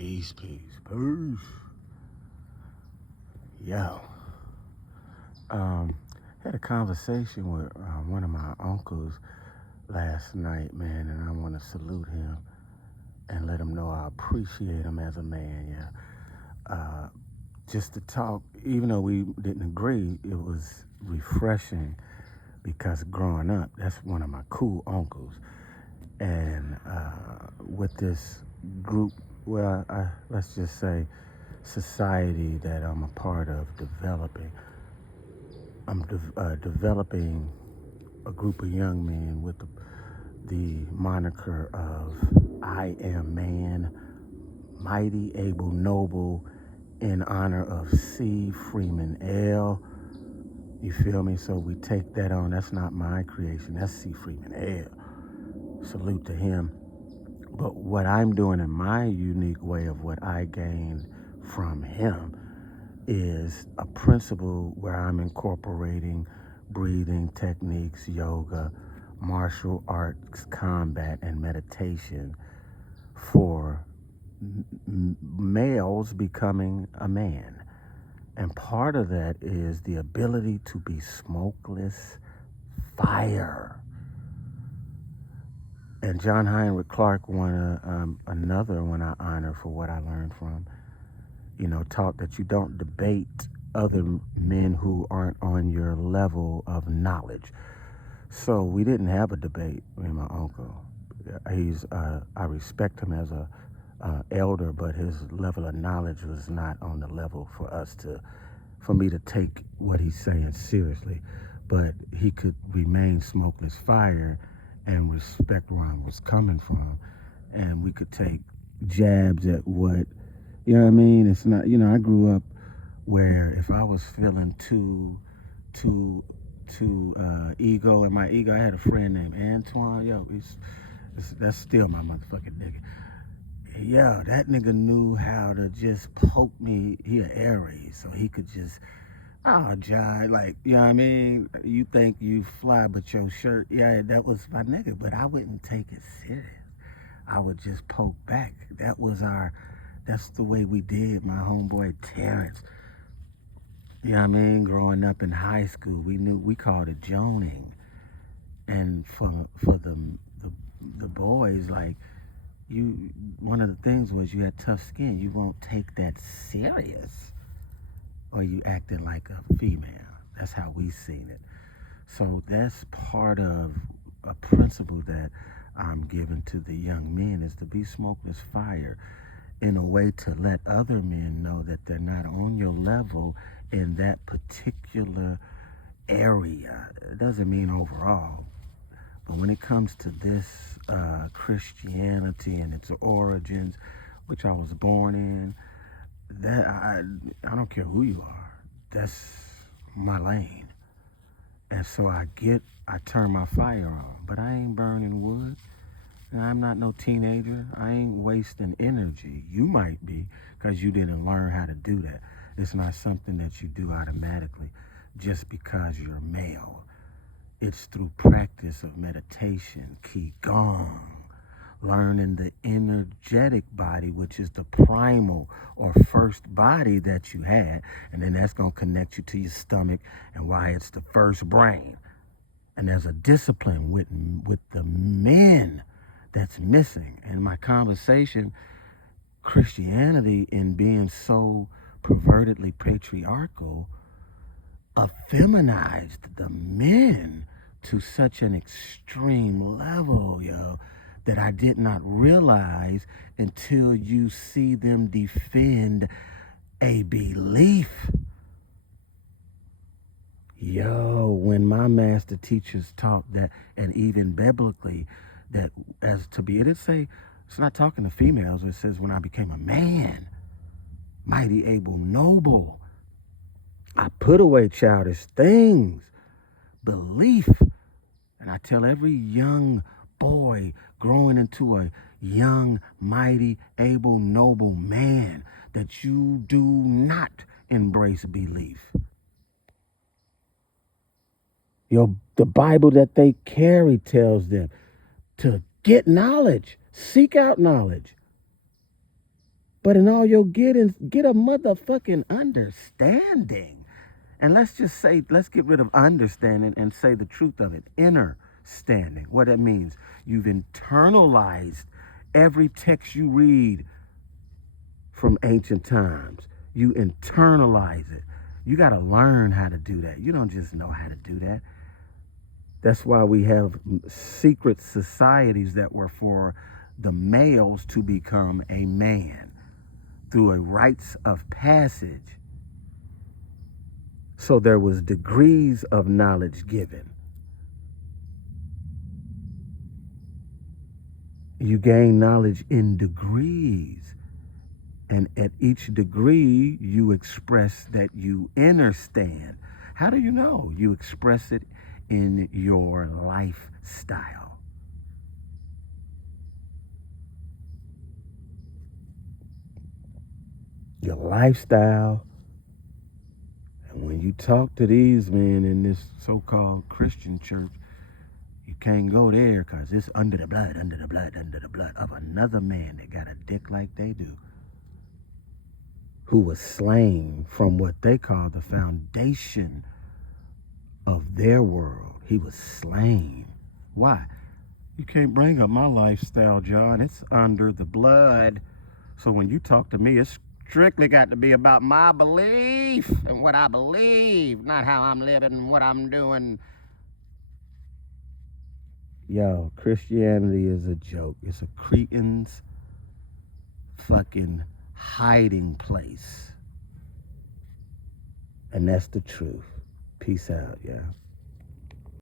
Peace, peace, peace. Yo, um, had a conversation with one of my uncles last night, man, and I want to salute him and let him know I appreciate him as a man. Yeah, just to talk, even though we didn't agree, it was refreshing because growing up, that's one of my cool uncles, and with this group, well, let's just say society that I'm a part of developing. I'm developing a group of young men with the moniker of I am man, mighty, able, noble, in honor of C. Freeman L. You feel me? So we take that on. That's not my creation. That's C. Freeman L. Salute to him. But what I'm doing in my unique way of what I gained from him is a principle where I'm incorporating breathing techniques, yoga, martial arts, combat, and meditation for males becoming a man. And part of that is the ability to be smokeless fire. And John Heinrich Clark, another one I honor for what I learned from, taught that you don't debate other men who aren't on your level of knowledge. So we didn't have a debate, me and my uncle. I respect him as a elder, but his level of knowledge was not on the level for me to take what he's saying seriously. But he could remain smokeless fire and respect where I was coming from, and we could take jabs at what, what I mean. It's not, I grew up where if I was feeling too ego in my ego, I had a friend named Antoine. Yo, that's still my motherfucking nigga. Yo, that nigga knew how to just poke me. He an Aries, so he could just, oh, John, like, you know what I mean? You think you fly, but your shirt, yeah, that was my nigga, but I wouldn't take it serious. I would just poke back. That's the way we did, my homeboy Terrence. You know what I mean? Growing up in high school, we called it joning. And for the boys, like, one of the things was you had tough skin. You won't take that serious, or you acting like a female. That's how we seen it. So that's part of a principle that I'm giving to the young men is to be smokeless fire in a way to let other men know that they're not on your level in that particular area. It doesn't mean overall. But when it comes to this Christianity and its origins, which I was born in, that I don't care who you are. That's my lane. And so I turn my fire on. But I ain't burning wood. And I'm not no teenager. I ain't wasting energy. You might be, because you didn't learn how to do that. It's not something that you do automatically just because you're male. It's through practice of meditation, qigong, learning the energetic body, which is the primal or first body that you had, and then that's going to connect you to your stomach and why it's the first brain. And there's a discipline with the men that's missing. And my conversation, Christianity, in being so pervertedly patriarchal, effeminized the men to such an extreme level, yo, that I did not realize until you see them defend a belief. Yo, when my master teachers taught that, and even biblically, that as to be, it didn't say, it's not talking to females, it says when I became a man, mighty, able, noble, I put away childish things, belief. And I tell every young boy growing into a young, mighty, able, noble man that you do not embrace belief. The Bible that they carry tells them to get knowledge, seek out knowledge. But in all your getting, get a motherfucking understanding. And let's just say, let's get rid of understanding and say the truth of it. Inner standing. What that means. You've internalized every text you read from ancient times. You internalize it. You got to learn how to do that. You don't just know how to do that. That's why we have secret societies that were for the males to become a man through a rites of passage. So there was degrees of knowledge given. You gain knowledge in degrees. And at each degree, you express that you understand. How do you know? You express it in your lifestyle. Your lifestyle. And when you talk to these men in this so-called Christian church, you can't go there because it's under the blood of another man that got a dick like they do, who was slain from what they call the foundation of their world. He was slain. Why? You can't bring up my lifestyle, John. It's under the blood. So when you talk to me, it's strictly got to be about my belief and what I believe, not how I'm living and what I'm doing. Yo, Christianity is a joke. It's a Cretan's fucking hiding place. And that's the truth. Peace out, yeah.